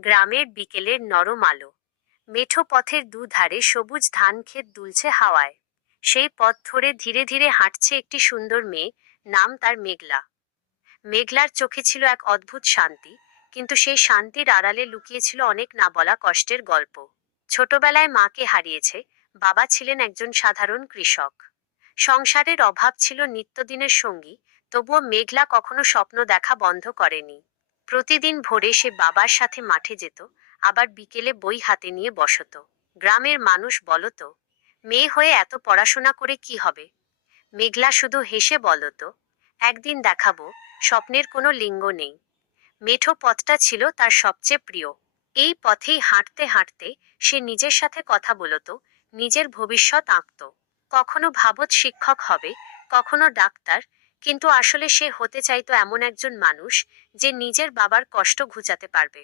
গ্রামের বিকেলের নরম আলো, মেঠো পথের দুধারে সবুজ ধান ক্ষেত দুলছে হাওয়ায়। সেই পথ ধরে ধীরে ধীরে হাঁটছে একটি সুন্দর মেয়ে, নাম তার মেঘলা। মেঘলার চোখে ছিল এক অদ্ভুত শান্তি, কিন্তু সেই শান্তির আড়ালে লুকিয়েছিল অনেক না বলা কষ্টের গল্প। ছোটবেলায় মাকে হারিয়েছে, বাবা ছিলেন একজন সাধারণ কৃষক। সংসারের অভাব ছিল নিত্যদিনের সঙ্গী, তবুও মেঘলা কখনো স্বপ্ন দেখা বন্ধ করেনি। প্রতিদিন ভোরে সে বাবার সাথে মাঠে যেত, আবার বিকেলে বই হাতে নিয়ে বসতো। গ্রামের মানুষ বলতো, মেয়ে হয়ে এত পড়াশোনা করে কি হবে? মেঘলা শুধু হেসে বলতো, একদিন দেখাবো, স্বপ্নের কোনো লিঙ্গ নেই। মেঠো পথটা ছিল তার সবচেয়ে প্রিয়। এই পথেই হাঁটতে হাঁটতে সে নিজের সাথে কথা বলতো, নিজের ভবিষ্যৎ আঁকত। কখনো ভাবত শিক্ষক হবে, কখনো ডাক্তার, কিন্তু আসলে সে হতে চাইতো এমন একজন মানুষ যে নিজের বাবার কষ্ট ঘুচাতে পারবে।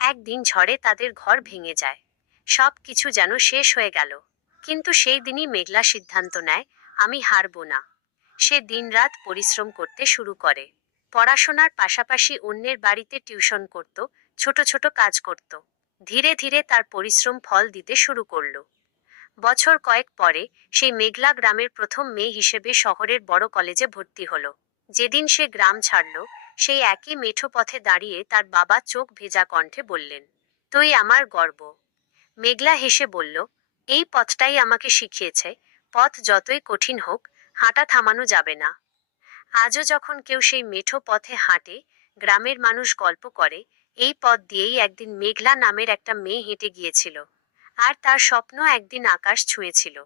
একদিন ঝড়ে তাদের ঘর ভেঙে যায়। সব কিছু যেন শেষ হয়ে গেল। কিন্তু সেই দিনই মেঘলা সিদ্ধান্ত নেয়, আমি হারবো না। সে দিনরাত পরিশ্রম করতে শুরু করে। পড়াশোনার পাশাপাশি অন্যের বাড়িতে টিউশন করত, ছোট ছোট কাজ করত। ধীরে ধীরে তার পরিশ্রম ফল দিতে শুরু করলো। বছর কয়েক পরে সেই মেঘলা গ্রামের প্রথম মেয়ে হিসেবে শহরের বড় কলেজে ভর্তি হলো। যেদিন সে গ্রাম ছাড়ল, সেই একই মেঠো পথে দাঁড়িয়ে তার বাবা চোখ ভেজা কণ্ঠে বললেন, তুই আমার গর্ব। মেঘলা হেসে বলল, এই পথটাই আমাকে শিখিয়েছে, পথ যতই কঠিন হোক, হাঁটা থামানো যাবে না। আজও যখন কেউ সেই মেঠো পথে হাঁটে, গ্রামের মানুষ গল্প করে, এই পথ দিয়েই একদিন মেঘলা নামের একটা মেয়ে হেঁটে গিয়েছিল। আর তার স্বপ্ন একদিন আকাশ ছুঁয়েছিল।